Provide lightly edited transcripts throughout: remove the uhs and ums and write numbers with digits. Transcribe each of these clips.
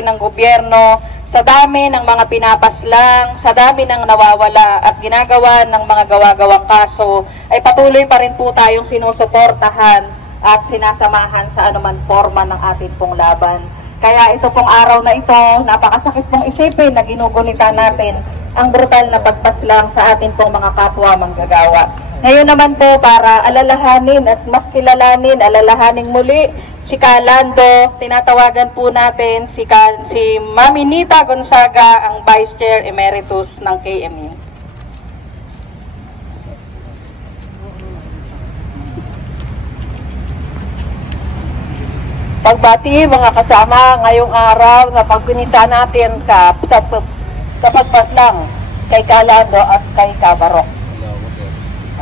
ng gobyerno, sa dami ng mga pinapaslang, sa dami ng nawawala at ginagawa ng mga gawa-gawang kaso, ay patuloy pa rin po tayong sinusuportahan at sinasamahan sa anuman forma ng ating pong laban. Kaya ito pong araw na ito, napakasakit pong isipin na ginugunita natin ang brutal na pagpaslang sa ating pong mga kapwa manggagawa. Ngayon naman po, para alalahanin at mas kilalanin, alalahaning muli si Kalando, tinatawagan po natin si Mami Nita Gonzaga, ang Vice Chair Emeritus ng KMU. Pagbati mga kasama, ngayong araw na paggunita natin sa pagpaslang kay Kalando at kay Kabarok.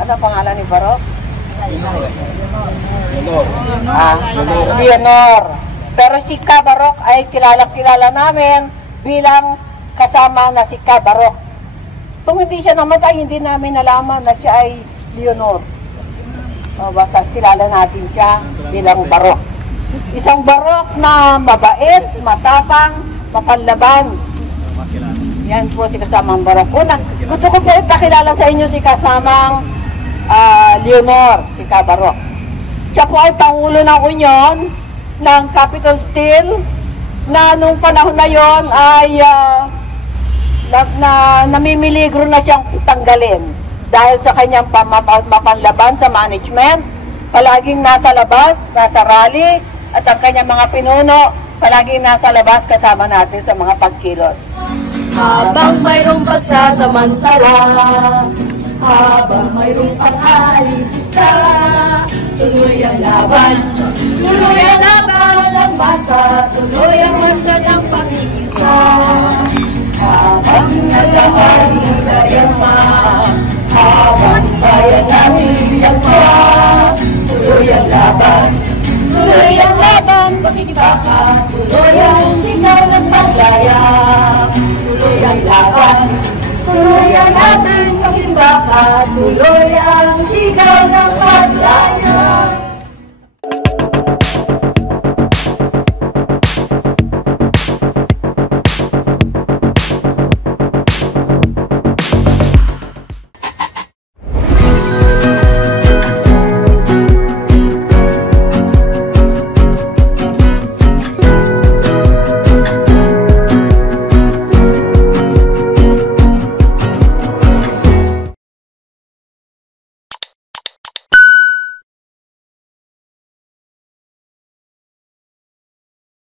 Ano pangalan ni Barok? Leonor. Pero si Kabarok ay kilala namin bilang kasama na si Kabarok. Kung hindi siya namatay, hindi namin nalaman na siya ay Leonor. Basta kilala natin siya bilang Barok. Isang Barok na mabait, matapang, mapanlaban. Yan po si kasamang Barok. Una, gusto ko po ipakilala sa inyo si kasamang Leonor, si Kabarok. Siya po ay Pangulo ng Union ng Capital Steel na nung panahon na yon ay namimiligro na siyang tanggalin dahil sa kanyang mapanlaban sa management. Palaging nasa labas, nasa rally, at ang kanyang mga pinuno palaging nasa labas kasama natin sa mga pagkilos. Habang mayroong pagsasamantala, habang mayroong pag-aalipista, tuloy ang laban, ng masa, tuloy ang wansa ng pag-iisa. Habang nagahari ng dayama, habang bayan natin iyagma, tuloy ang laban, pakikibaka, tuloy ang sigaw ng paglaya, tuloy ang laban, tuloy ang ating pakikibaka, tuloy ang sigaw ng paglaya.